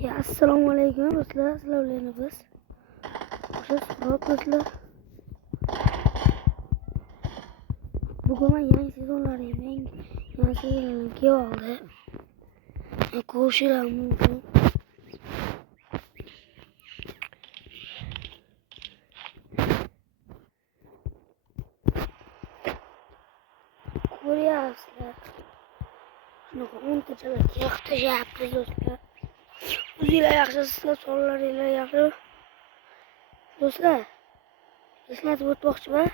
Ya assalomu alaykum do'stlar, sizlar bilan biz o'sha Suhrob do'stlar. Bugun men yangi sezonlarning kelib oldi. Ko'rishinglar mumkin. Ko'ryapsizlar. Shunaqa 10 tachalar yaqtashyapmiz do'stlar. O'zinglar yaxshisizlar, sonlaringlar yaxshi. Do'stlar, eslatib o'tmoqchiman.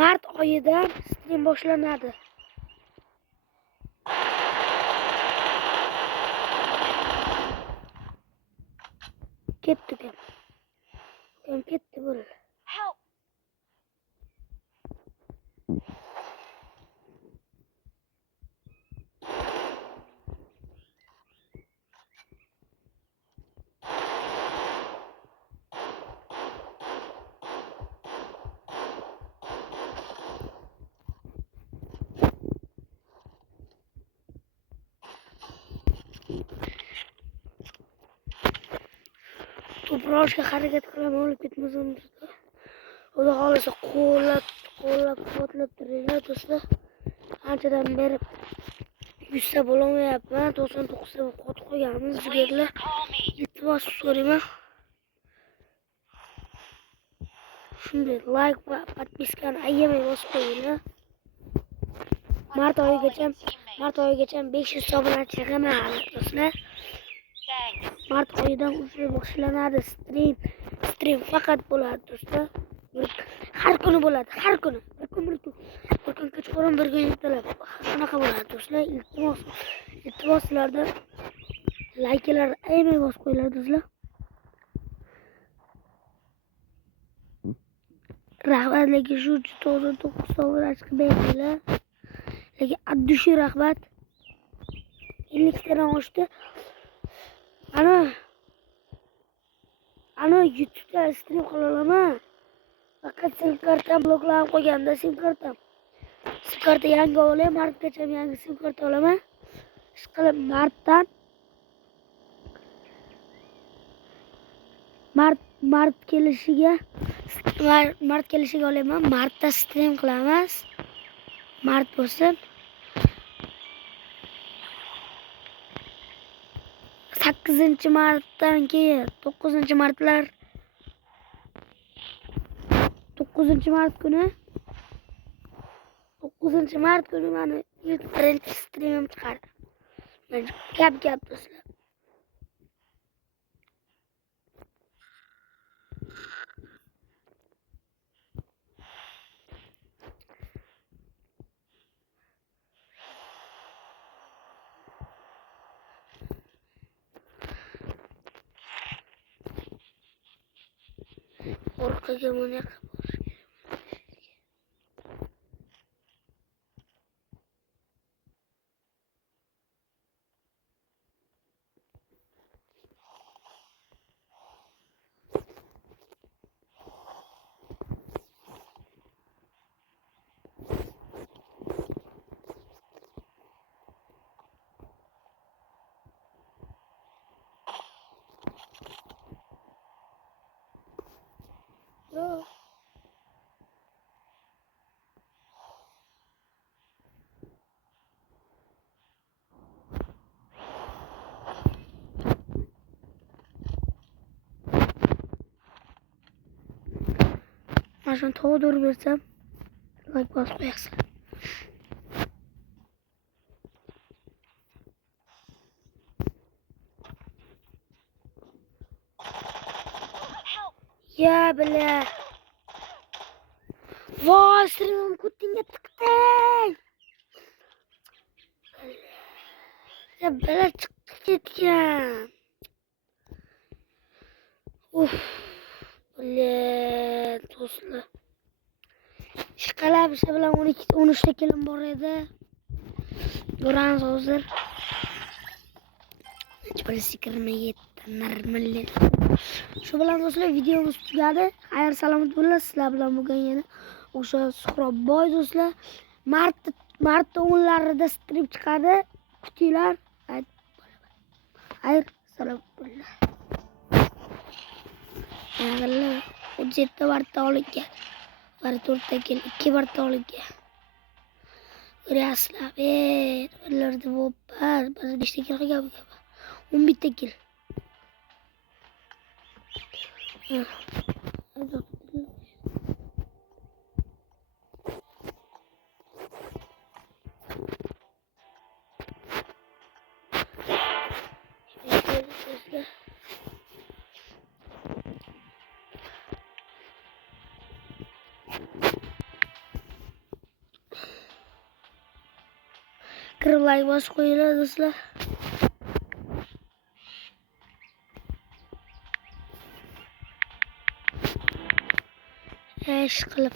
Mart oyidan stream boshlanadi. Ketdi ukan. Ukan ketdi bo'ldi. To'proqga harakat qilaman, olib ketmasam do'stlar. Xudo xolasa qo'llab quvvatlab turinglar do'stlar. Anchadan beri 100 ta bo'lolmayapman, 99 ta qotib qo'yganmiz jigarlar. Iltimos so'rayman. Shunday like va podpiskani ayamay bosib qo'yinglar. Mart oyigacha 500 obunachi chiqaman do'stlar. Mart oyidan usul boshlanadi stream faqat bo'ladi do'stlar. Har kuni bo'ladi, har kuni. Bir kun kechqurun, bir kun ertalab. Shunaqa bo'ladi do'stlar. Iltimos sizlardan likelar ayamay bosib qo'yinglar do'stlar. Rahmat, lekin shu 99 obunachi beringlar. Lekin addushi rahmat. 50 tadan oshdi. Ana YouTube'da stream qila olaman. Faqat sim kartam bloklanib qo'yganda sim karta yangi olaman. Martgacha yangi sim karta olaman. Ishqilib mart kelishiga olaman. Martda stream qilamiz. Mart bo'lsin. 8-martdan keyin 9-martlar 9-mart kuni meni ilk birinchi streamim chiqadi. Gap do'stlar. Orqaga mana Şunu tava doğru versem like basmayacaksın. Ya bile. Vay streamim kutinga çıktı. Ya bile çıktı ketken. Bile do'stlar. Ishqalab ish bilan 13 ta kelim bor edi. Ko'ramiz hozir. Hech kirmaydi, normal. Shu bilan do'stlar videomiz tugadi. Xayr salomat bo'linglar. Sizlar bilan bugun yana o'sha Suhrobboy do'stlar. Martda 10larida stream chiqadi. Kutinglar. Xayr Salam billah. Ağırlı. O cepte var tağlık gel. Var torta gel. 2 var tağlık gel. Riyasla ver. Varlarda bopar. Bana işte gel gel. 11 tekil. Kırılay baş koyuyorlar dostlar. Eş kılıp.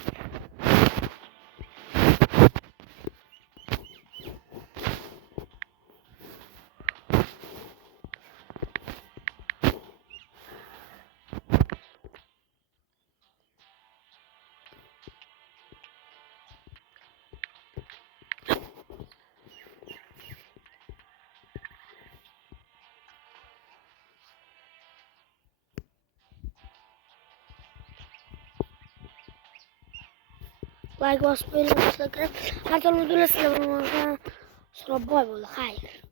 Like basmayı unutmayın. Her zaman öyle selam. Sonra bay bay. Hayır.